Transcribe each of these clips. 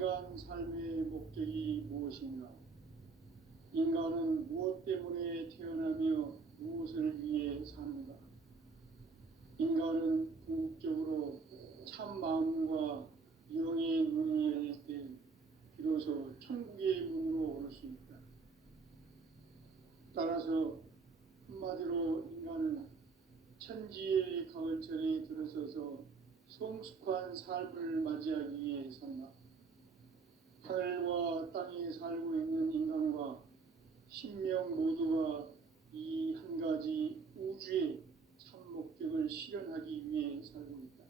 인간 삶의 목적이 무엇인가? 인간은 무엇 때문에 태어나며 무엇을 위해 사는가? 인간은 궁극적으로 참 마음과 영의 눈을 열릴 때 비로소 천국의 문으로 올 수 있다. 따라서 한마디로 인간은 천지의 가을철에 들어서서 성숙한 삶을 맞이하기 위해 산다. 하늘과 땅에 살고 있는 인간과 신명 모두가 이 한 가지 우주의 참 목적을 실현하기 위해 살고 있다.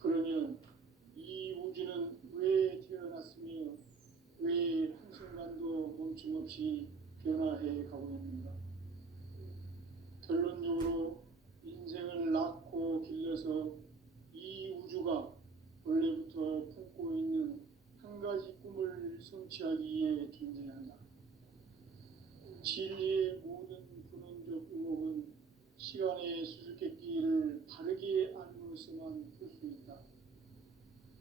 그러면 이 우주는 왜 태어났으며 왜 한순간도 멈춤없이 변화해 가고 있는가? 결론적으로 인생을 낳고 길러서 이 우주가 원래부터 품고 있는 한 가지 꿈을 성취하기 위해 존재한다. 진리의 모든 근원적 의목은 시간의 수수께끼를 바르게 알므로서만 풀 수 있다.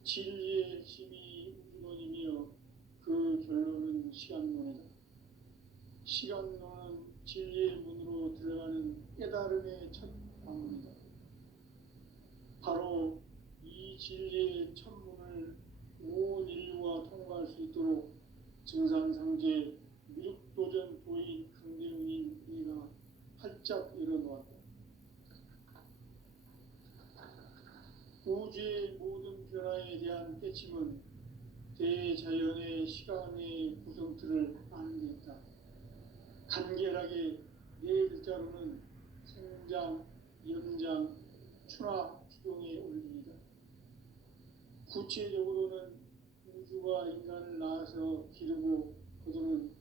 진리의 핵심이 우주론이며 그 결론은 시간론이다. 시간론은 진리의 문으로 들어가는 깨달음의 첫 방문이다. 바로 이 진리의 첫 문을 온 인류가 통과할 수 있도록 증산상제 미륵도전 도인 강대웅인 이가 활짝 열어놓았다. 우주의 모든 변화에 대한 깨침은 대자연의 시간의 구성틀을 아는 데 있다. 간결하게 네 글자로는 생장, 연장, 추나 추동의 원리이다. 구체적으로는 우주가 인간을 낳아서 기르고 거두는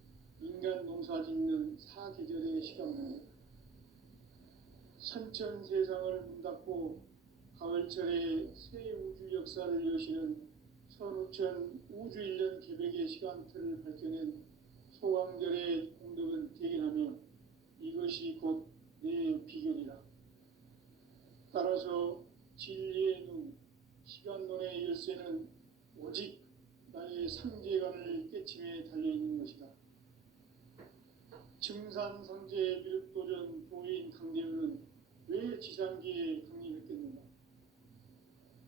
인간 농사 짓는 사계절의 시간입니다. 선천 세상을 문 닫고 가을철에 새 우주 역사를 여시는 선우천 우주 1년 계백의 시간틀을 밝혀낸 소강절의 공덕은 대견하며 이것이 곧 내 비결이라. 따라서 진리의 눈, 시간론의 열쇠는 오직 나의 삼재간을 깨침에 달려있는 것이다. 증산상제 미륵도전 도인 강대우는 왜 지상기에 강림했겠는가?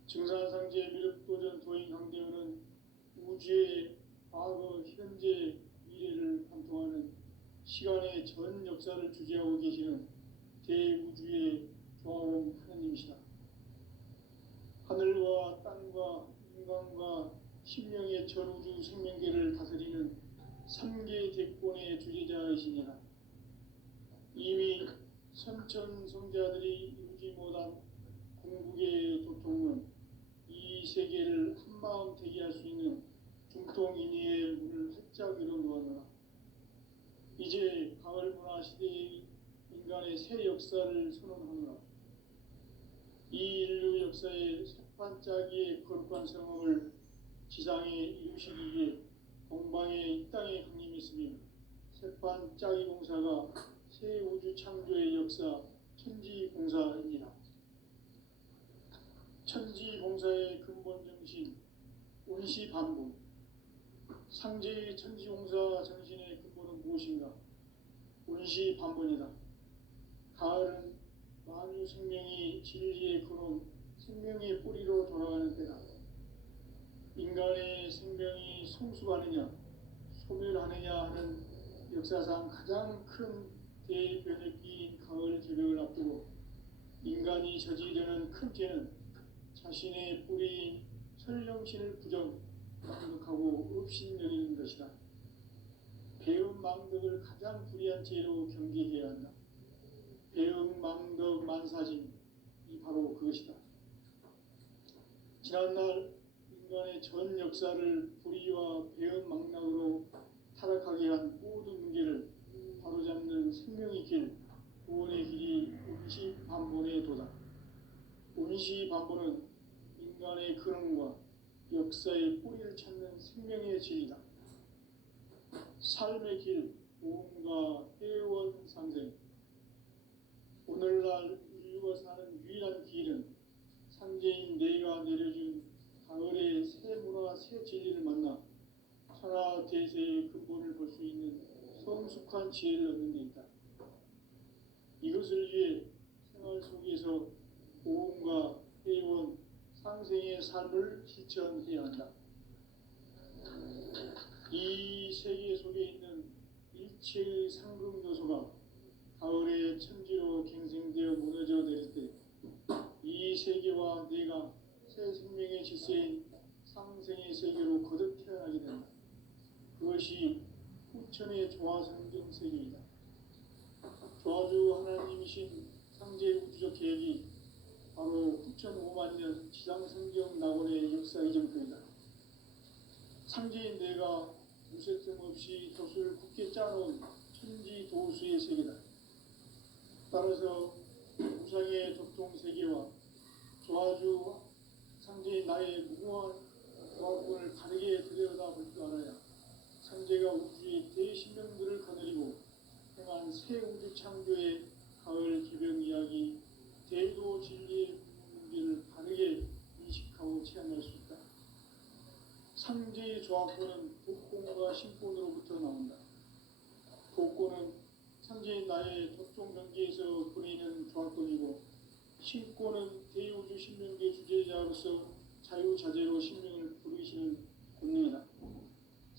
증산상제 미륵도전 도인 강대우는 우주의 과거, 현재, 미래를 관통하는 시간의 전 역사를 주재하고 계시는 대우주의 조화로운 하느님이시다. 하늘과 땅과 인간과 신명의 전우주 생명계를 다스리는 3개 대권의 주재자이시니라. 이미 선천 성자들이 이루지 못한 궁극의 도통은 이 세계를 한마음 되게 할 수 있는 중통인의의 문을 활짝 열어놓았노라. 이제 가을 문화 시대의 인간의 새 역사를 선언하노라. 이 인류 역사의 새판짜기의 거룩한 성업을 지상에 이루시기 위해 동방에 이 땅에 강림했으며 새판짜기 공사가 새 우주 창조의 역사 천지공사입니다. 천지공사의 근본 정신 운시반복. 상제의 천지공사 정신의 근본은 무엇인가? 운시반복이다. 가을은 만유 생명이 진리의 근원, 생명의 뿌리로 돌아가는 때다. 인간의 생명이 성숙하느냐, 소멸하느냐 하는 역사상 가장 큰 대변혁기인 가을 개벽을 앞두고 인간이 저지르는 큰 죄는 자신의 뿌리인 설령신을 부정하고 업신여기는 것이다. 배은망덕을 가장 불의한 죄로 경계해야 한다. 배은망덕 만사짐, 이 바로 그것이다. 지난날 인간의 전 역사를 불의와 배은망락으로 타락하게 한 모든 문제를 바로잡는 생명의 길, 구원의 길이 운시반본의 도다. 운시반본은 인간의 근원과 역사의 뿌리를 찾는 생명의 진리다. 삶의 길, 보험과 회원상생. 오늘날 인류가 사는 유일한 길은 상제인 내가 내려준 가을의 새 성숙한 지혜를 얻는 데 있다. 이것을 위해 생활 속에서 보험과 해온 상생의 삶을 실천해야 한다. 이 세계 속에 있는 일체의 상급 요소가 가을의 천지로 갱생되어 무너져 내릴 때 이 세계와 내가 새 생명의 질서인 상생의 세계로 거듭 태어나게 된다. 그것이 후천의 조화성경 세계이다. 조화주 하나님이신 상제 우주적 계획이 바로 9,500년 지상성경 낙원의 역사 이정표이다. 상제인 내가 무쇠뜸 없이 돛을 굳게 짜놓은 천지 도수의 세계다. 따라서 우상의 적동세계와 조화주 상제인 나의 무궁한 조화권을 다르게 들여다볼 줄 알아야 상제가 우주의 대신명들을 거느리고 행한 새 우주 창조의 가을 개변 이야기, 대도 진리의 문제를 바르게 인식하고 체험할 수 있다. 상제의 조화권은 복권과 신권으로부터 나온다. 복권은 상제인 나의 독종 경계에서 보내는 조화권이고, 신권은 대우주 신명계 주제자로서 자유자재로 신명을 부르시는 권능이다.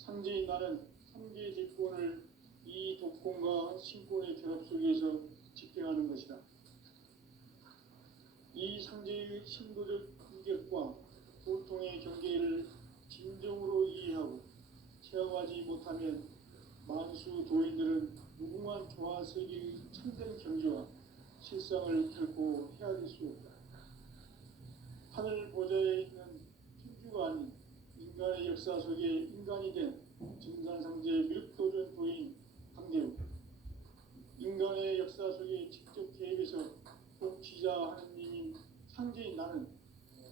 상제인 나는 상계 제권을 이 독권과 신권의 결합 속에서 집행하는 것이다. 이 상제의 신도적 인격과 보통의 경계를 진정으로 이해하고 체험하지 못하면 만수 도인들은 무궁한 조화 세계의 참된 경지와 실상을 결코 헤아릴 수 없다. 하늘 보좌에 있는 천주가 아닌 인간의 역사 속에 인간이 된 증산상제 밀도전 도인 강대우, 인간의 역사 속에 직접 개입해서 통치자 하느님인 상제인 나는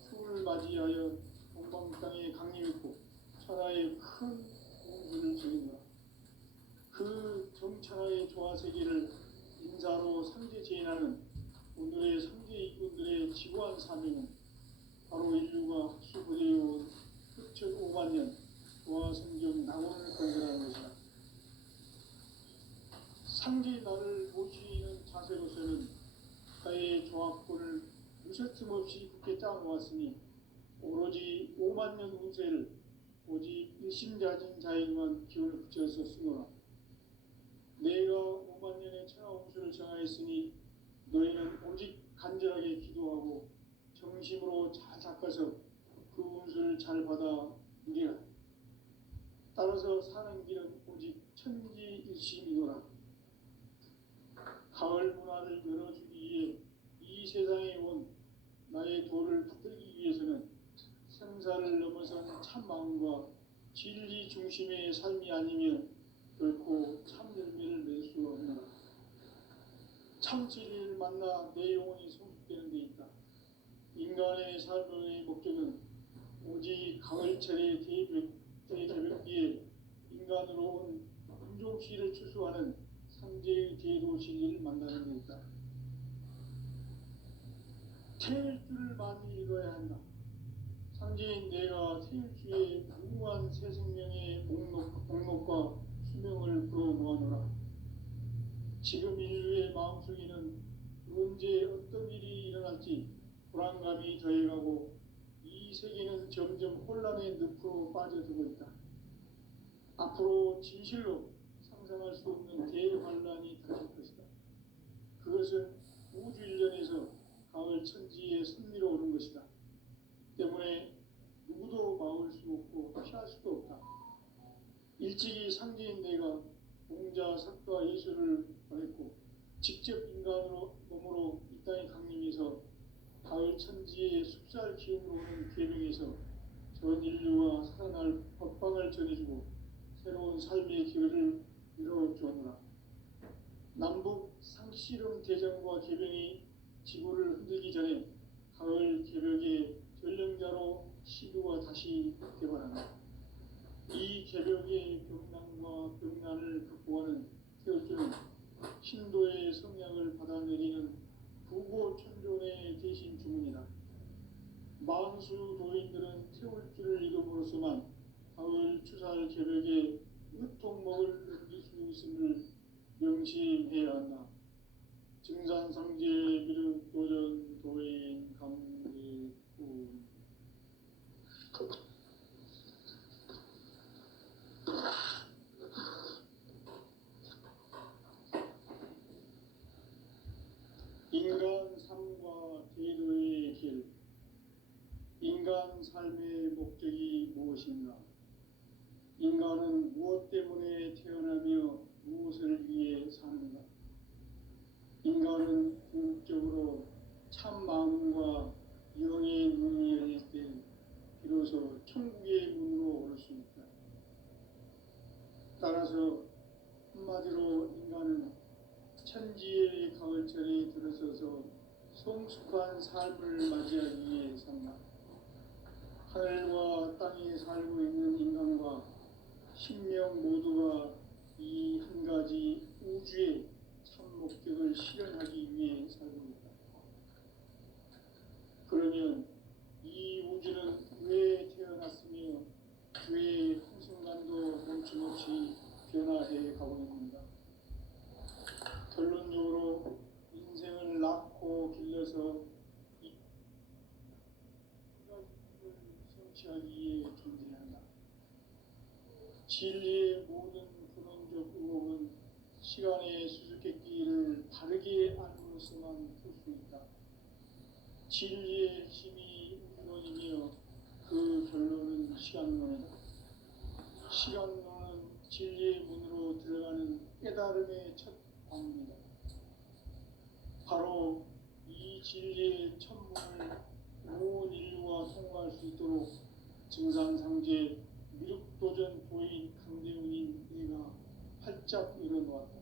추을 맞이하여 동방 땅에 강림했고 천하의 큰 공주를 저인노라. 그 정천하의 조화세계를 인사로 상제 제인하는 오늘의 상제 이군들의 지구한 사명은 바로 인류가 흡수부대해온 6,500년 조화성경 낙원을 건설하는 것이다. 상제의 나를 모시는 자세로서는 가의 조합권을 무쇠틈 없이 굳게 짜놓았으니 오로지 5만년 운세를 오직 일심자진 자에게만 기운을 붙여서 쓰노라. 내가 5만년의 천하 운수를 정하였으니 너희는 오직 간절하게 기도하고 정심으로 잘 닦아서 그 운수를 잘 받아 누리라. 따라서 사는 길은 오직 천지일심이노라. 가을 문화를 열어주기 위해 이 세상에 온 나의 도를 붙들기 위해서는 생사를 넘어선 참 마음과 진리 중심의 삶이 아니면 결코 참 열매를 낼 수 없노라. 참 진리를 만나 내 영혼이 성숙되는 데 있다. 인간의 삶의 목적은 오직 가을철의 대개벽기에 인간으로 온 인종시를 추수하는 상제의 대도 진리를 만나는 데 있다. 태일주를 많이 읽어야 한다. 상제인 내가 태일주의 무궁한 새 생명의 목록과 수명을 불어 모아노라. 지금 인류의 마음속에는 언제 어떤 일이 일어날지 불안감이 더해가고 이 세계는 점점 혼란의 늪으로 빠져들고 있다. 앞으로 진실로 상상할 수 없는 대환란이 닥칠 것이다. 그것은 우주 일련에서 가을 천지의 섭리로 오는 것이다. 때문에 누구도 막을 수 없고 피할 수도 없다. 일찍이 상제인 내가 공자, 석가, 예수를 보냈고 직접 인간으로 몸으로 이 땅에 강림해서 가을 천지의 숲살 기운으로 오는 계명에서 전 인류가 살아날 법방을 전해주고 새로운 삶의 길을 이뤄주었노라. 남북 상씨름 대전과 개병이 지구를 흔들기 전에 가을 개벽의 전령자로 시도가 다시 개발한다. 이 개벽의 병난과 병난을 극복하는 태울주는 신도의 성향을 받아내리는 부고천존의 대신 주문이다. 만수 도인들은 태울주를 읽음으로써만 가을 추살 개벽의 으통목을 넘길 수 있음을 명심해야 한다. 증산상제 미륵 도전 도인 감리꾼 인간 삶과 대도의 길. 인간 삶의 목적이 무엇인가? 인간은 무엇 때문에 태어나며 무엇을 위해 사는가? 인간은 궁극적으로 참 마음과 영의 눈이 열릴 때 비로소 천국의 문으로 올 수 있다. 따라서 한마디로 인간은 천지의 가을철에 들어서서 성숙한 삶을 맞이하기 위해 산다. 하늘과 땅에 살고 있는 인간과 신명 모두가 이 한 가지 우주의 참 목적을 실현하기 위해 살고 있다. 그러면 이 우주는 왜 태어났으며 왜 한순간도 멈춤없이 변화해 가고 있는가? 결론적으로 인생을 낳고 길러서 이 가지를 성취하기 위해 존재한다. 진리의 모든 근원적 의혹은 시간의 수수께끼를 바르게 알므로서만 풀 수 있다. 진리의 핵심이 우주론이며 그 결론은 시간론이다. 시간론은 진리의 문으로 들어가는 깨달음의 첫 방문이다. 바로 이 진리의 천문을 온 인류가 통과할 수 있도록 증산상제 미륵도전 도인 강대훈인 내가 활짝 일어놓았다.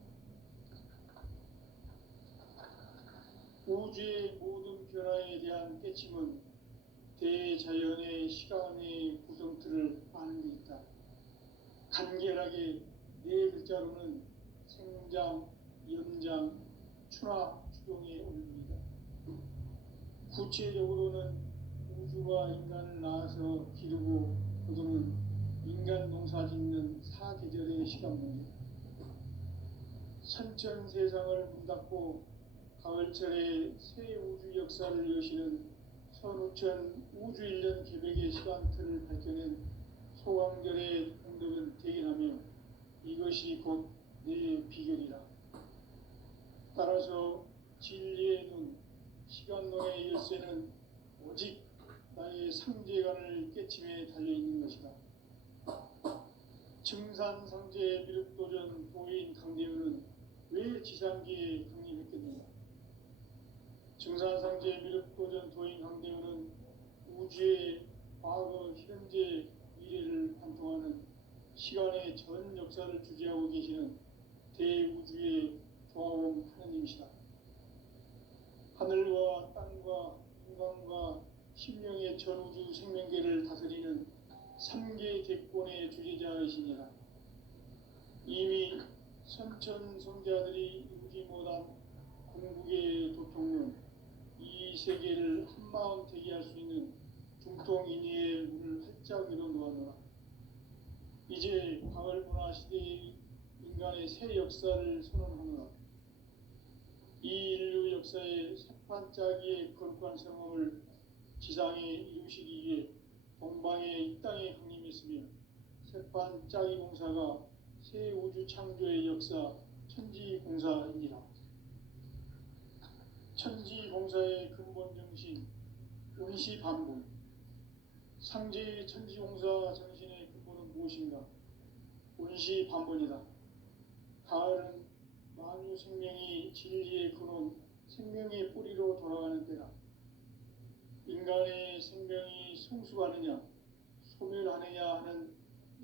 우주의 모든 변화에 대한 깨침은 대자연의 시간의 구성틀을 아는 데 있다. 간결하게 네 글자로는 생장, 연장, 추나 추동에 올립니다. 구체적으로는 우주가 인간을 낳아서 기르고 거두는 인간 농사 짓는 사계절의 시간 문제. 선천 세상을 문 닫고 가을철에 새 우주 역사를 여시는 선우천 우주 1년 계백의 시간틀을 밝혀낸 소강절의 공덕은 대견하며 이것이 곧 내 비결이라. 따라서 진리의 눈, 시간론의 열쇠는 오직 나의 상제관을 깨침에 달려있는 것이다. 증산상제 미륵도전 도인 강대훈은 왜 지상계에 강림했겠는가? 증산상제 미륵도전 도인 강대훈은 우주의 과거, 현재, 미래를 관통하는 시간의 전 역사를 주재하고 계시는 대우주의 조화원 하느님이시다. 하늘과 땅과 인간과 신명의 전우주 생명계를 다스리는 3계 대권의 주재자이시니라. 이미 선천성자들이 이루지 못한 궁극의 도통론, 이 세계를 한마음 되게 할 수 있는 중통인의의 문을 활짝 열어놓았노라. 이제 가을문화 시대의 인간의 새 역사를 선언하노라. 이 인류 역사의 새판짜기의 거룩한 성험을 지상에 이루시기 위해 동방의 이 땅에 강림했으며 새판짜기 공사가 새 우주 창조의 역사 천지공사이니라. 천지공사의 근본 정신 운시반분. 상제의 천지공사 정신의 근본은 무엇인가? 운시반분이다. 가을은 만유 생명이 진리의 근원, 생명의 뿌리로 돌아가는 때다. 인간의 생명이 성숙하느냐, 소멸하느냐 하는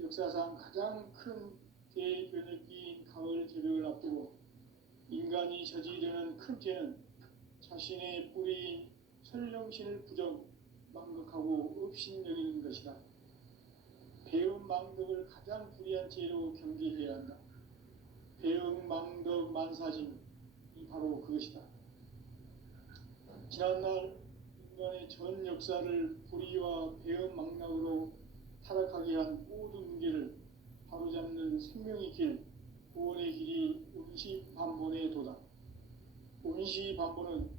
역사상 가장 큰 대변혁기인 가을 제벽을 앞두고 인간이 저지르는 큰 죄는 자신의 뿌리인 설령신을 부정, 망극하고 업신여기는 것이다. 배움 망덕을 가장 불의한 죄로 경계해야 한다. 배움 망덕 만사짐이 바로 그것이다. 지난날 인간의 전 역사를 불의와 배움 망락으로 타락하게 한 모든 문제를 바로잡는 생명의 길, 구원의 길이 일치반본의 도다. 운시반본은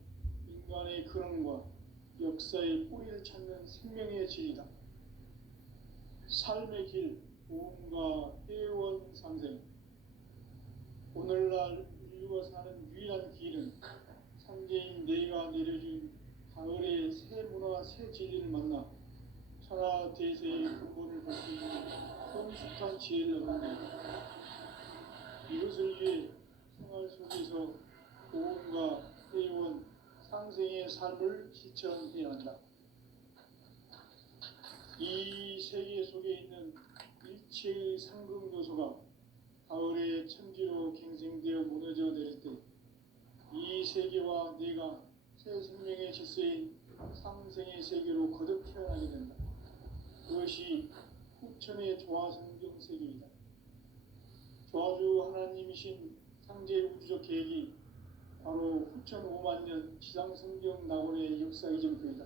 인간의 근원과 역사의 뿌리를 찾는 생명의 질이다. 삶의 길, 보험과 회원 상생. 오늘날 인류가 사는 유일한 길은 상제인 내가 내려준 가을의 새 문화, 새 진리를 만나 천하 대세의 근본을 볼 수 있는 성숙한 지혜를 얻는 것이다. 이것을 위해 생활 속에서 보험과 회원, 상생의 삶을 실천해야 한다. 이 세계 속에 있는 일체의 상급 요소가 가을의 천지로 갱생되어 무너져 내릴 때 이 세계와 내가 새 생명의 질서인 상생의 세계로 거듭 태어나게 된다. 그것이 후천의 조화성경 세계이다. 조화주 하나님이신 상제 우주적 계획이 바로 후천 5만 년 지상성경 낙원의 역사 이전표이다.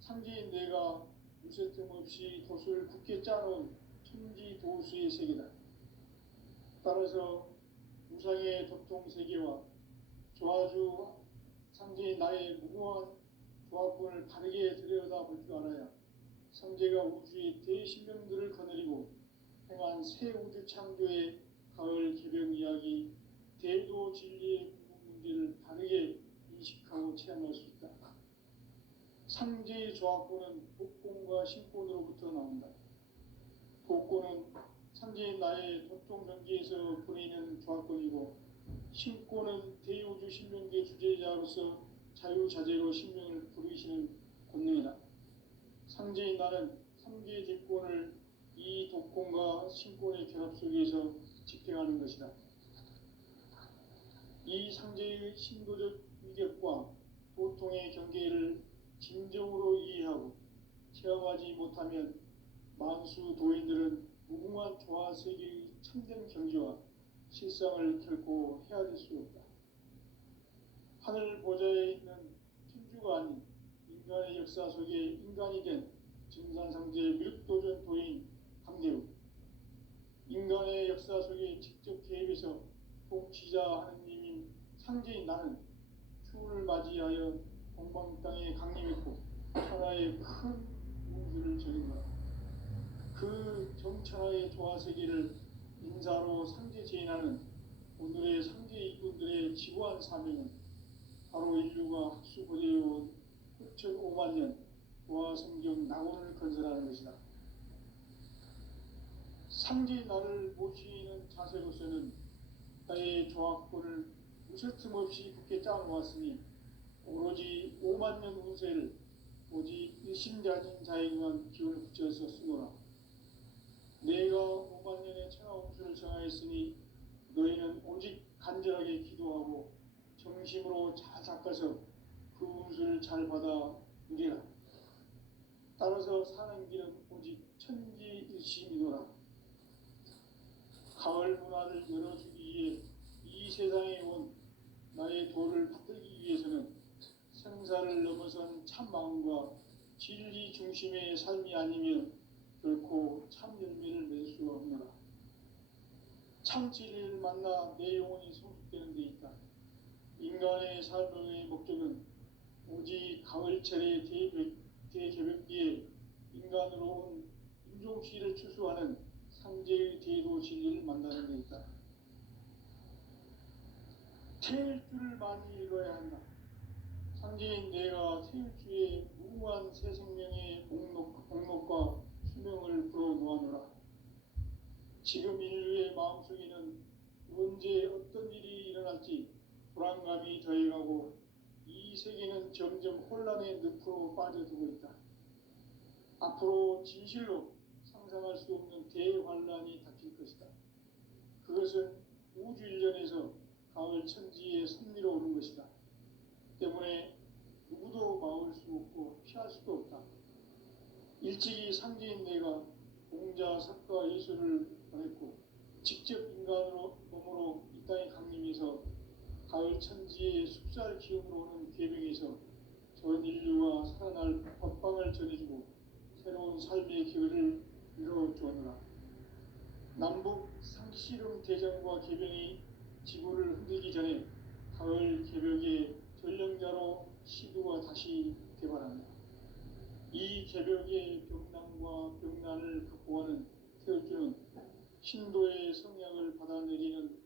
상제인 내가 무쇠 틈 없이 돛을 굳게 짜놓은 천지 도수의 세계다. 따라서 무상의 도통 세계와 조화주 상제인 나의 무궁한 조합권을 바르게 들여다볼 줄 알아야 상제가 우주의 대신명들을 거느리고 행한 새 우주 창조의 가을 개병 이야기, 대도 진리의 궁극 문제를 바르게 인식하고 체험할 수 있다. 상제의 조합권은 복권과 신권으로부터 나온다. 복권은 상제인 나의 도통 경계에서 보내는 조합권이고, 신권은 대우주 신명계 주제자로서 자유자재로 신명을 부르시는 권능이다. 상제인 나는 3개의 대권을 이 독권과 신권의 결합 속에서 집행하는 것이다. 이 상제의 신도적 위격과 도통의 경계를 진정으로 이해하고 체험하지 못하면 만수 도인들은 무궁한 조화세계의 참된 경지와 실상을 결코 헤아릴 수 없다. 하늘 보좌에 있는 천주가 아닌 인간의 역사 속에 인간이 된 증산상제 밀도전 도인 강대우, 인간의 역사 속에 직접 개입해서 통치자 하느님인 상제인 나는 추운을 맞이하여 동방 땅에 강림했고 천하의 큰 우주를 전인다. 그 정천하의 조화세계를 인사로 상제 제인하는 오늘의 상제 이꾼들의 지구한 사명은 바로 인류가 학수고대해온 후천 5만 년 조화성경 낙원을 건설하는 것이다. 상제인 나를 모시는 자세로서는 나의 조합권을 무쇠틈 없이 굳게 짜놓았으니 오로지 5만 년 운세를 오직 일심자진 자에게만 기운을 붙여서 쓰노라. 내가 5만 년의 천하 운수를 정하였으니 너희는 오직 간절하게 기도하고 정심으로 잘 닦아서 그 운수를 잘 받아 누리라. 따라서 사는 길은 오직 천지일심이노라. 가을 문화를 열어주기 위해 이 세상에 온 나의 도를 받들기 위해서는 생사를 넘어선 참 마음과 진리 중심의 삶이 아니면 결코 참 열매를 맺을 수가 없노라. 참 진리를 만나 내 영혼이 성숙되는 데 있다. 인간의 삶의 목적은 오직 가을철의 대개벽기에 인간으로 온 인종시를 추수하는 상제의 대도 진리를 만나는 데 있다. 태일주를 많이 읽어야 한다. 상제인 내가 태일주의 무궁한 새 생명의 목록과 수명을 불어놓아노라. 지금 인류의 마음속에는 언제 어떤 일이 일어날지 불안감이 더해가고 이 세계는 점점 혼란의 늪으로 빠져들고 있다. 앞으로 진실로 상상할 수 없는 대환란이 닥칠 것이다. 그것은 우주 일련에서 가을 천지의 섭리로 오는 것이다. 때문에 누구도 막을 수 없고 피할 수도 없다. 일찍이 상제인 내가 공자, 석가, 예수를 보냈고 직접 인간으로 몸으로 이 땅에 강림해서 가을 천지의 숲살 기운으로 오는 괴병에서 전 인류가 살아날 법방을 전해주고 새로운 삶의 길을 열어주었노라. 남북 상씨름 대전과 개병이 지구를 흔들기 전에 가을 개벽의 전령자로 시드가 다시 개발합니다. 이 개벽의 벽난과 벽난을 극복하는 태울주는 신도의 성약을 받아내리는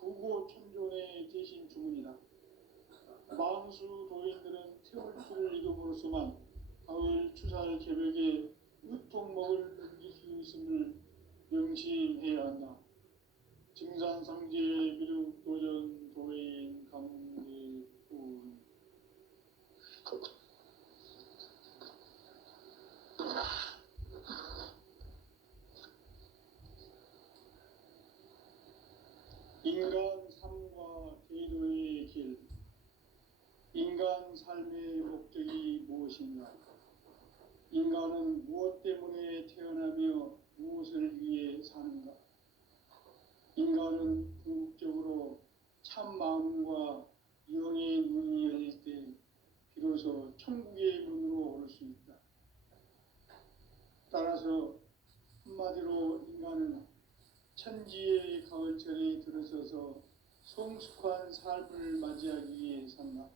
부고천존의 대신 주문이다. 만수 도인들은 태울주를 이름으로서만 가을 추살 개벽의 유통목을 넘길 수 있음을 명심해야 한다. 증산상제 미륵도전 도인 감대군 인간 삶과 대도의 길. 인간 삶의 목적이 무엇인가? 인간은 무엇 때문에 태어나며 무엇을 위해 사는가? 인간은 궁극적으로 참 마음과 영의 문이 열릴 때 비로소 천국의 문으로 올 수 있다. 따라서 한마디로 인간은 천지의 가을철에 들어서서 성숙한 삶을 맞이하기 위해 산다.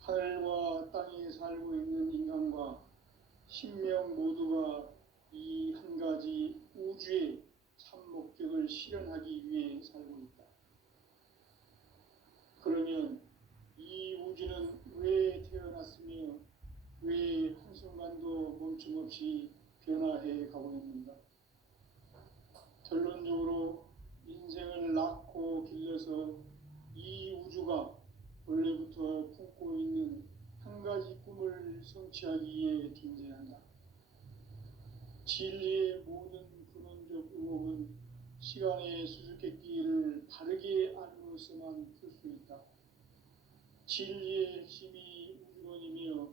하늘과 땅에 살고 있는 인간과 신명 모두가 이 한 가지 우주의 참 목적을 실현하기 위해 살고 있다. 그러면 이 우주는 왜 태어났으며 왜 한순간도 멈춤없이 변화해 가고 있는가? 결론적으로 인생을 낳고 길러서 이 우주가 원래부터 품고 있는 한 가지 꿈을 성취하기 위해 존재한다. 진리의 모든 근원적 의혹은 시간의 수수께끼를 바르게 알므로서만 풀 수 있다. 진리의 핵심이 우주론이며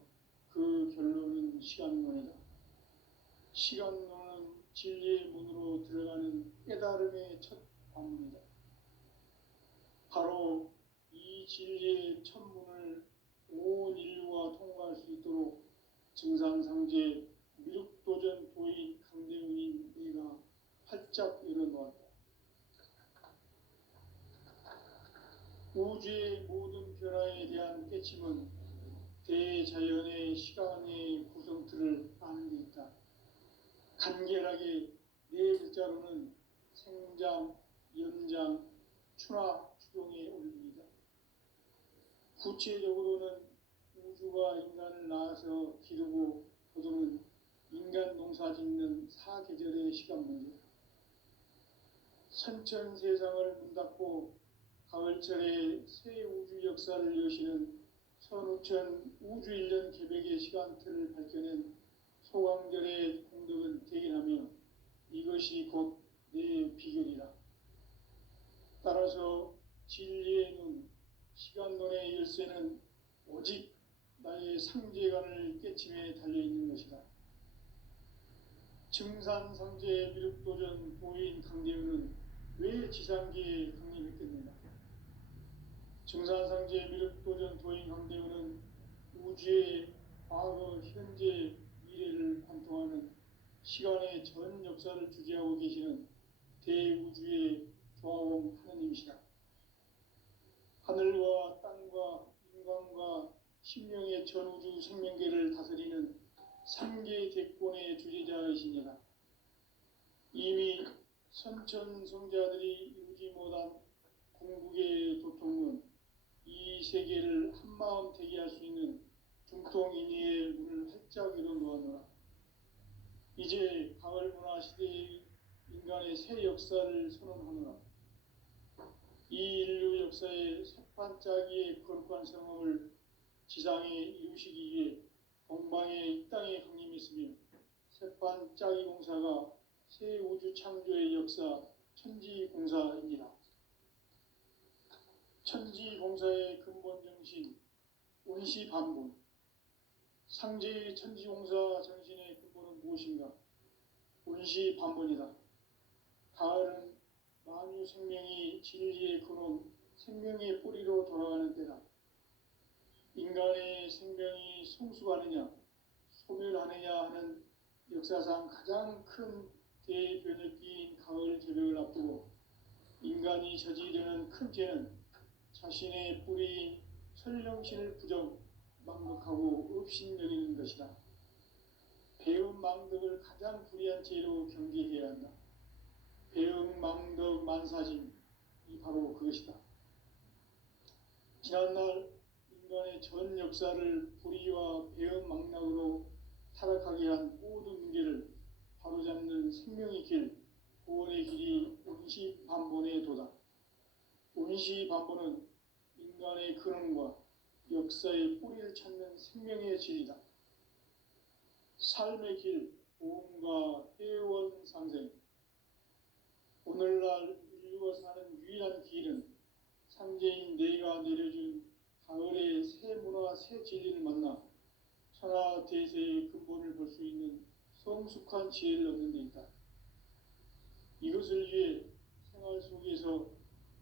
그 결론은 시간론이다. 시간론은 진리의 문으로 들어가는 깨달음의 첫 관문이다. 바로 이 진리의 첫 문을 온 인류가 통과할 수 있도록 증산상제 미륵도전 도인 강대훈인 내가 활짝 열어놓았다. 우주의 모든 변화에 대한 깨침은 대자연의 시간의 구성틀을 아는 데 있다. 간결하게 네 글자로는 생장, 연장, 추나 추동의 원리이다. 구체적으로는 우주가 인간을 낳아서 기르고 거두는 인간 농사 짓는 사계절의 시간 문제다. 선천 세상을 문 닫고 가을철에 새 우주 역사를 여시는 선우천 우주 1년 개벽의 시간틀을 밝혀낸 소강절의 공덕은 대견하며 이것이 곧 내 비결이라. 따라서 진리의 눈, 시간론의 열쇠는 오직 나의 상제관을 깨침에 달려있는 것이다. 증산상제 미륵도전 도인 강대훈은 왜 지상계에 강림했겠는가? 증산상제 미륵도전 도인 강대훈은 우주의 과거, 현재, 미래를 관통하는 시간의 전 역사를 주재하고 계시는 대우주의 조화원 하느님이시다. 하늘과 땅과 인간과 신명의 전우주 생명계를 다스리는 삼계 대권의 주재자이시니라. 이미 선천성자들이 이루지 못한 궁극의 도통은 이 세계를 한마음 되게 할 수 있는 중통인의의 문을 활짝 열어놓았노라. 이제 가을 문화 시대의 인간의 새 역사를 선언하노라. 이 인류 역사의 새반짝이의 거룩한 성업을 지상에 이루시기 위해 동방의 이 땅에 강림했으며 새반짝이 공사가 새 우주 창조의 역사 천지공사이니라. 천지공사의 근본 정신 원시반본. 상제의 천지공사 정신의 근본은 무엇인가? 원시반본이다. 가을은 만유 생명이 진리의 근원, 생명의 뿌리로 돌아가는 때다. 인간의 생명이 성숙하느냐, 소멸하느냐 하는 역사상 가장 큰 대변혁기인 가을 개벽을 앞두고 인간이 저지르는 큰 죄는 자신의 뿌리인 설령신을 망각하고 업신여기는 것이다. 배은망덕을 가장 불의한 죄로 경계해야 한다. 배은망덕 만사짐이 바로 그것이다. 지난날 인간의 전 역사를 불의와 배은망락으로 타락하게 한 모든 문제를 바로잡는 생명의 길, 구원의 길이 운시반본의 도다. 운시반본은 인간의 근원과 역사의 뿌리를 찾는 생명의 진리다. 삶의 길, 보험과 회원 상생. 오늘날 인류가 사는 유일한 길은 상제인 내가 내려준 가을의 새 문화, 새 진리를 만나 천하 대세의 근본을 볼 수 있는 성숙한 지혜를 얻는 데 있다. 이것을 위해 생활 속에서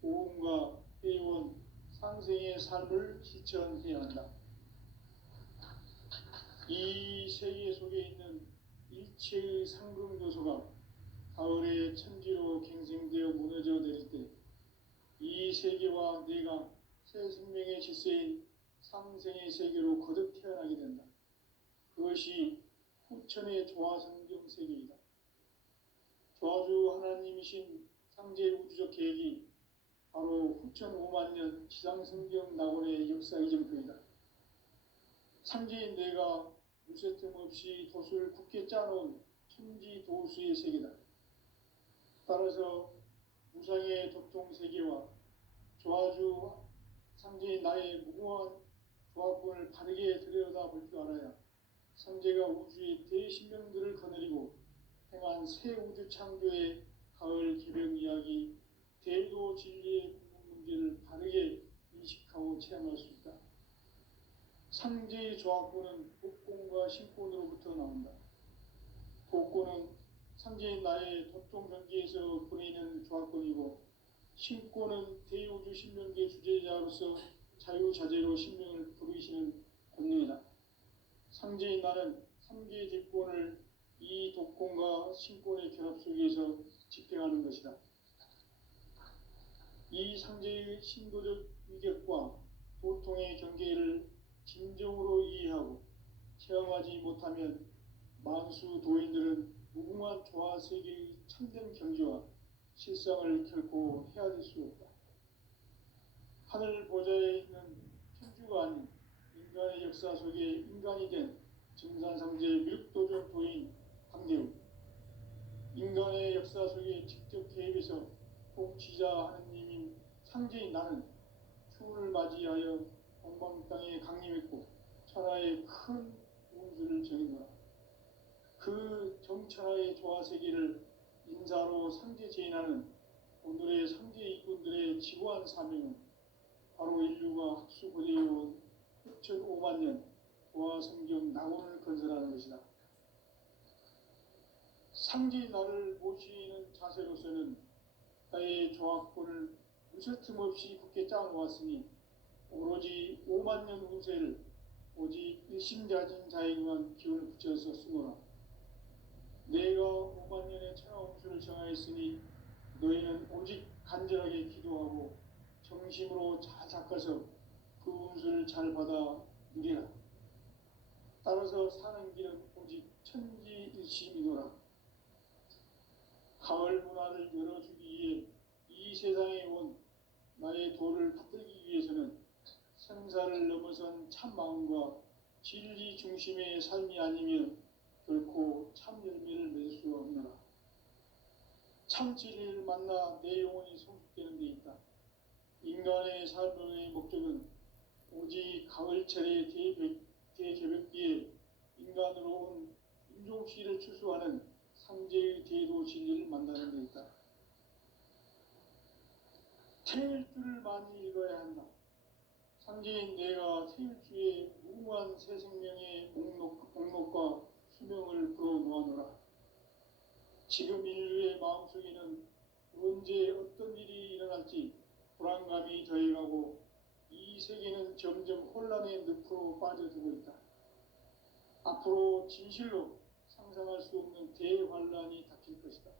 보험과 회원, 상생의 삶을 실천해야 한다. 이 세계 속에 있는 일체의 상승도서가 가을의 천지로 갱생되어 무너져 내릴 때 이 세계와 내가 새 생명의 질서인 상생의 세계로 거듭 태어나게 된다. 그것이 후천의 조화성경 세계이다. 조화주 하나님이신 상제 우주적 계획이 바로 후천 5만 년 지상성경 낙원의 역사 이정표이다. 상제인 내가 무쇠틈 없이 도수를 굳게 짜놓은 천지 도수의 세계다. 따라서 무상의 도통세계와 조화주 상제인 나의 무궁한 조합권을 바르게 들여다볼 줄 알아야 상제가 우주의 대신명들을 거느리고 행한 새 우주 창조의 가을 개벽 이야기, 대도 진리의 궁극 문제를 바르게 인식하고 체험할 수 있다. 상제의 조합권은 복권과 신권으로부터 나온다. 복권은 상제인 나의 도통 경계에서 보내는 조합권이고, 신권은 대우주 신명계 주제자로서 자유자재로 신명을 부르시는 권능이다. 상제인 나는 3개의 대권을 이 독권과 신권의 결합 속에서 집행하는 것이다. 이 상제의 신도적 위격과 도통의 경계를 진정으로 이해하고 체험하지 못하면 만수 도인들은 무궁한 조화세계의 참된 경지와 실상을 결코 헤아릴 수 없다. 하늘 보좌에 있는 천주가 아닌 인간의 역사 속에 인간이 된 증산상제 밀도전 도인 강대우, 인간의 역사 속에 직접 개입해서 통치자 하느님인 상제인 나는 추운을 맞이하여 동방 땅에 강림했고 천하의 큰 운수를 정했노라. 그 정천하의 조화세계를 인사로 상제 제인하는 오늘의 상제 이꾼들의 지고한 사명은 바로 인류가 학수고대해온 후천 5만 년 조화성경 낙원을 건설하는 것이다. 상제인 나를 모시는 자세로서는 나의 조합권을 무쇠틈 없이 굳게 짜놓았으니 오로지 5만 년 운세를 오직 일심자진 자에게만 기운을 붙여서 쓰노라. 내가 5만 년의 천하 운수를 정하였으니 너희는 오직 간절하게 기도하고 정심으로 잘 닦아서 그 운수를 잘 받아 누리라. 따라서 사는 길은 오직 천지일심이노라. 가을 문화를 열어주기 위해 이 세상에 온 나의 도를 받들기 위해서는 생사를 넘어선 참 마음과 진리 중심의 삶이 아니면 결코 참 열매를 맺을 수 없노라. 참 진리를 만나 내 영혼이 성숙되는 데 있다. 인간의 삶의 목적은 오직 가을철의 대개벽기에 인간으로 온 인종시를 추수하는 상제의 대도 진리를 만나는 데 있다. 태일주를 많이 읽어야 한다. 상제인 내가 태일주의 무궁한 새 생명의 목록과 수명을 불어놓아노라. 지금 인류의 마음속에는 언제 어떤 일이 일어날지 불안감이 더해가고 이 세계는 점점 혼란의 늪으로 빠져들고 있다. 앞으로 진실로 상상할 수 없는 대환란이 닥칠 것이다.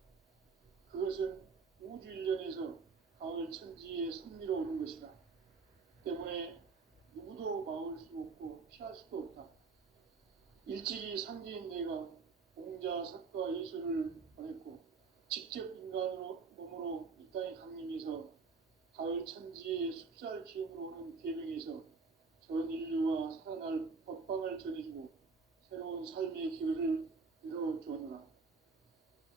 그것은 우주 일련에서 가을 천지의 섭리로 오는 것이다. 때문에 누구도 막을 수 없고 피할 수도 없다. 일찍이 상제인 내가 공자, 석가, 예수를 보냈고 직접 인간으로 몸으로 이 땅에 강림해서 가을 천지의 숲살 기운으로 오는 계명에서 전 인류와 살아날 법방을 전해주고 새로운 삶의 기회를 열어주었노라.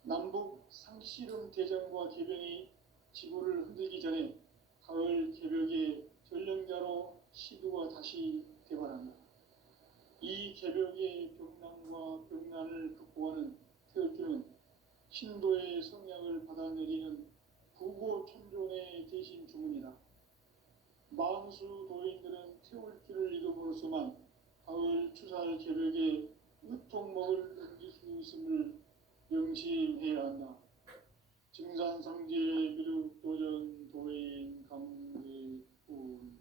남북 상씨름 대전과 개병이 지구를 흔들기 전에 가을 개벽의 전령자로 시두가 다시 개발한다. 이 개벽의 병난과 병난을 극복하는 태울주는 신도의 성약을 받아내리는 부고천존의 대신 주문이다. 만수 도인들은 태울주를 이름으로서만 가을 추살 개벽의 의통목을 넘길 수 있음을 명심해야 한다. 증산상제 미륵도전 도인 강대군.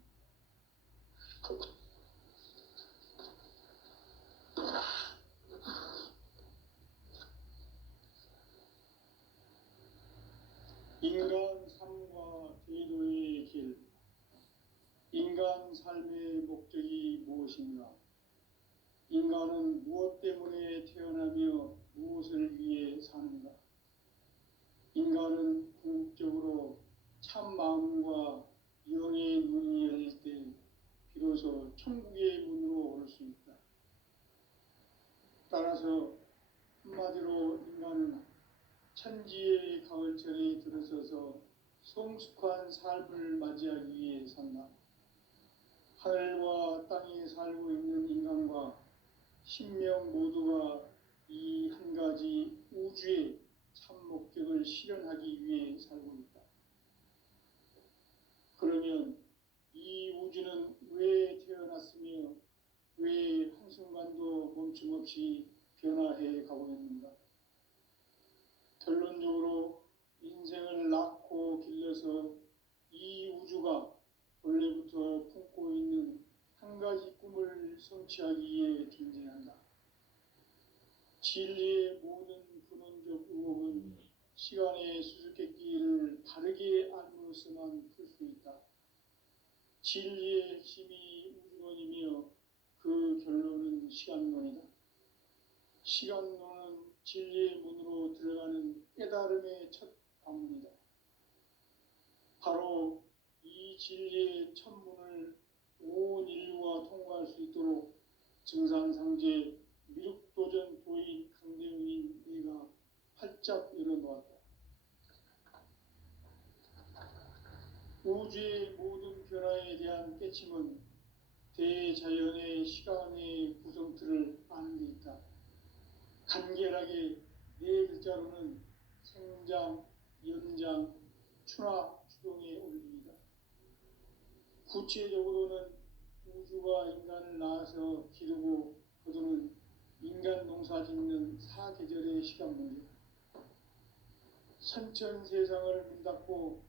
인간 삶과 제도의 길. 인간 삶의 목적이 무엇인가? 인간은 무엇 때문에 태어나며 무엇을 위해 사는가? 인간은 궁극적으로 참 마음과 영의 문이 열릴 때 비로소 천국의 문으로 올 수 있다. 따라서 한마디로 인간은 천지의 가을철에 들어서서 성숙한 삶을 맞이하기 위해 산다. 하늘과 땅에 살고 있는 인간과 신명 모두가 이 한 가지 우주의 참 목적을 실현하기 위해 살고 있다. 그러면 이 우주는 왜 태어났으며 왜 한순간도 멈춤없이 변화해 가고 있는가? 결론적으로 인생을 낳고 길러서 이 우주가 원래부터 품고 있는 한 가지 꿈을 성취하기 위해 존재한다. 진리의 모든 근원적 의혹은 시간의 수수께끼를 바르게 알므로서만 풀 수 있다. 진리의 핵심이 우주론이며 그 결론은 시간론이다. 시간론은 진리의 문으로 들어가는 깨달음의 첫 방문이다. 바로 이 진리의 첫 문을 온 인류가 통과할 수 있도록 증산상제 미륵도전 도인 강대웅인 내가 활짝 열어놓았다. 우주의 모든 변화에 대한 깨침은 대자연의 시간의 구성틀을 아는 데 있다. 간결하게 네 글자로는 생장, 연장, 추나 추동의 원리이다. 구체적으로는 우주가 인간을 낳아서 기르고 거두는 인간 농사 짓는 사계절의 시간 문제. 선천 세상을 문 닫고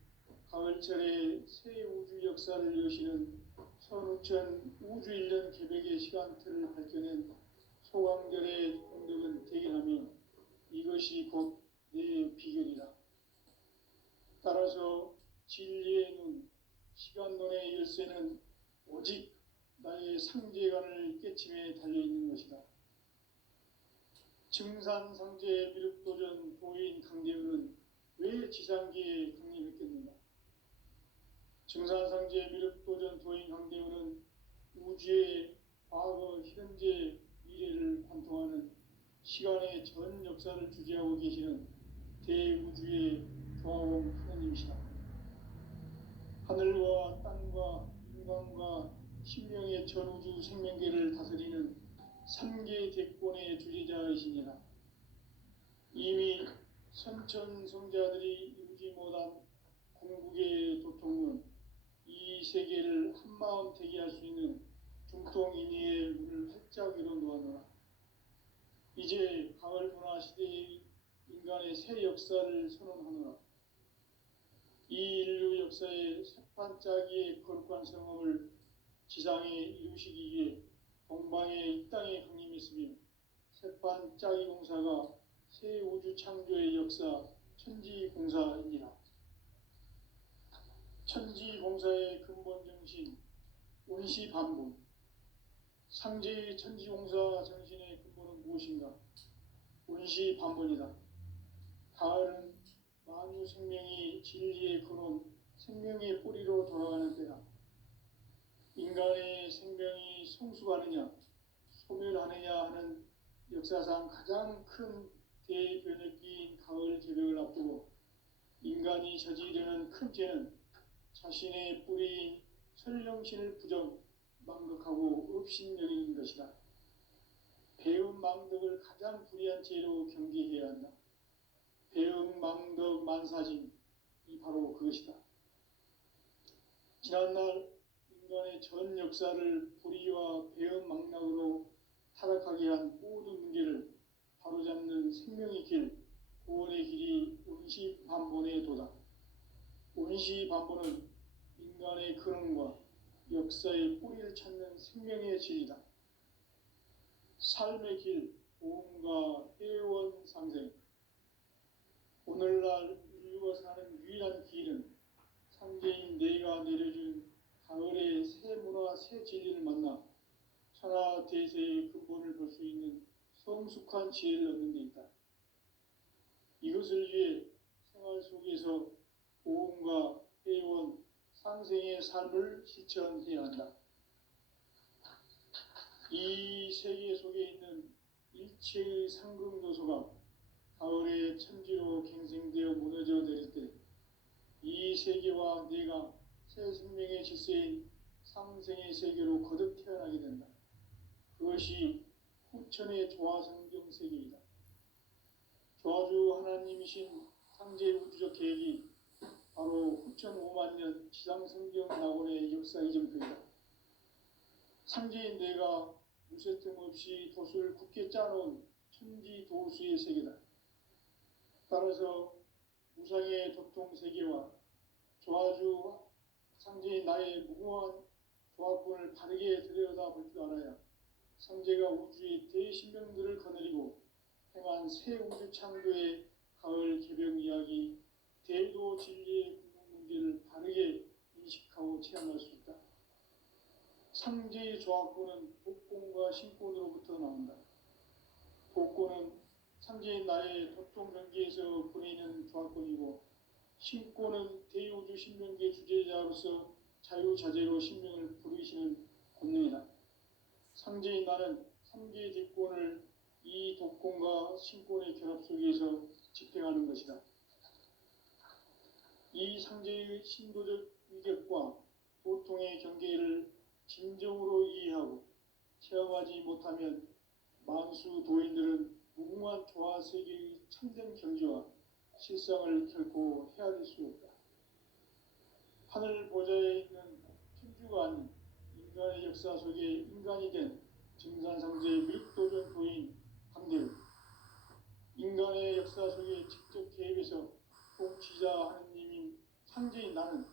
가을철에 새 우주 역사를 여시는 선우천 우주 1년 개백의 시간틀을 밝혀낸 소강절의 공덕은 대견하며 이것이 곧 내 비결이라. 따라서 진리의 눈, 시간론의 열쇠는 오직 나의 상제관을 깨침에 달려있는 것이다. 증산상제 미륵도전 도인 강대우는 왜 지상계에 강림했겠는가? 증산상제 미륵도전 도인 강대우는 우주의 과거, 현재, 미래를 관통하는 시간의 전 역사를 주재하고 계시는 대우주의 조화공 하느님이시다. 하늘과 땅과 인간과 신명의 전우주 생명계를 다스리는 3계 대권의 주재자이시니라. 이미 선천성자들이 이루지 못한 궁극의 도통은 이 세계를 한마음 되게 할 수 있는 중통인의의 문을 활짝 열어놓았노라. 이제 가을 문화 시대의 인간의 새 역사를 선언하노라. 이 인류 역사의 새판짜기의 거룩한 성업을 지상에 이루시기 위해 동방의 이 땅에 강림했으며 새판짜기 공사가 새 우주 창조의 역사 천지공사이니라. 천지봉사의 근본 정신, 온시반복. 상제의 천지봉사 정신의 근본은 무엇인가? 온시반복이다. 가을은 만유 생명이 진리의 근원, 생명의 뿌리로 돌아가는 때다. 인간의 생명이 성숙하느냐, 소멸하느냐 하는 역사상 가장 큰 대변혁기인 가을 개벽을 앞두고 인간이 저지르는 큰 죄는 자신의 뿌리인 설령신을 망각하고 업신여기는 것이다. 배은망덕을 가장 불의한 죄로 경계해야 한다. 배은망덕 만사진이 바로 그것이다. 지난날 인간의 전 역사를 불의와 배은망락으로 타락하게 한 모든 문제를 바로잡는 생명의 길, 구원의 길이 온시반본의 도다. 온시반본은 인간의 근원과 역사의 뿌리를 찾는 생명의 진리다. 삶의 길, 보험과 애원상생. 오늘날 인류가 사는 유일한 길은 상제인 내가 내려준 가을의 새 문화, 새 진리를 만나 천하 대세의 근본을 볼 수 있는 성숙한 지혜를 얻는 데 있다. 이것을 위해 생활 속에서 보험과 애원, 상생의 삶을 실천해야 한다. 이 세계 속에 있는 일체의 상금도서가 가을의 천지로 갱생되어 무너져 내릴 때 이 세계와 내가 새 생명의 질서인 상생의 세계로 거듭 태어나게 된다. 그것이 후천의 조화성경 세계이다. 조화주 하나님이신 상제 우주적 계획이 바로 후천 5만 년 지상성경 낙원의 역사 이정표이다. 상제인 내가 무쇠틈 없이 돛을 굳게 짜놓은 천지도수의 세계다. 따라서 무상의 도통세계와 조화주 상제인 나의 무궁한 조합군을 바르게 들여다볼 줄 알아야 상제가 우주의 대신명들을 거느리고 행한 새 우주 창조의 가을 개벽 이야기, 대도 진리의 궁극 문제를 바르게 인식하고 체험할 수 있다. 상제의 조합군은 독공과 신권으로부터 나온다. 독권은 상제인 나의 도통 경계에서 보내는 조합권이고, 신권은 대우주 신명계 주제자로서 자유자재로 신명을 부르시는 권능이다. 상제인 나는 3개의 대권을 이 독권과 신권의 결합 속에서 집행하는 것이다. 이 상제의 신도적 위격과 도통의 경계를 진정으로 이해하고 체험하지 못하면 만수 도인들은 무궁한 조화 세계의 참된 경지와 실상을 결코 헤아릴 수 없다. 하늘 보좌에 있는 천주가 아닌 인간의 역사 속에 인간이 된 증산상제의 밀도전 도인 강대우, 인간의 역사 속에 직접 개입해서 통치자 하느님인 상제인 나는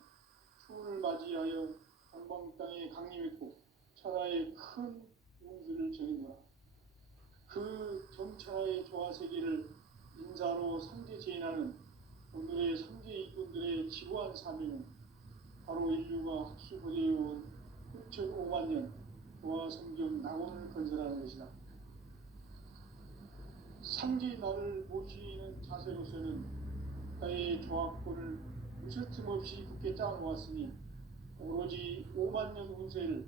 추운을 맞이하여 동방 땅에 강림했고 천하의 큰 운수를 정했노라. 그 정천하의 조화세계를 인사로 상제 제인하는 오늘의 상제 일꾼들의 지구한 사명은 바로 인류가 학수부대해온 후천 5만 년 조화성경 낙원을 건설하는 것이다. 상제의 나를 모시는 자세로서는 나의 조합권을 무쇠틈 없이 굳게 짜놓았으니 오로지 5만 년 운세를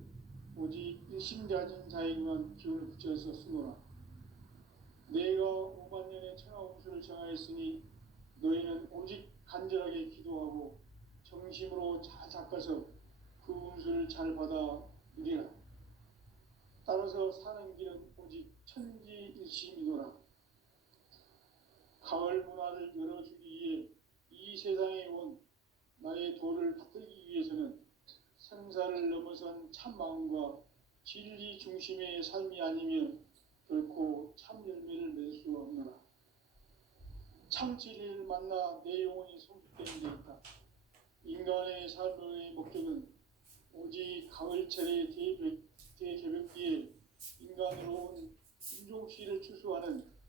오직 일심자진 자에게만 기운을 붙여서 쓰노라. 내가 5만 년의 천하 운수를 정하였으니 너희는 오직 간절하게 기도하고 정심으로 잘 닦아서 그 운수를 잘 받아 누리라. 따라서 사는 길은 오직 천지일심이노라. 가을 문화를 열어주기 위해 이 세상에 온 나의 도를 받들기 위해서는 생사를 넘어선 참마음과 진리 중심의 삶이 아니면 결코 참 열매를 맺을 수 없노라. 참 진리를 만나 내 영혼이 성숙되는 데 있다. 인간의 삶의 목적은 오직 가을철의 대개벽기에 인간으로 온 인종시를 추수하는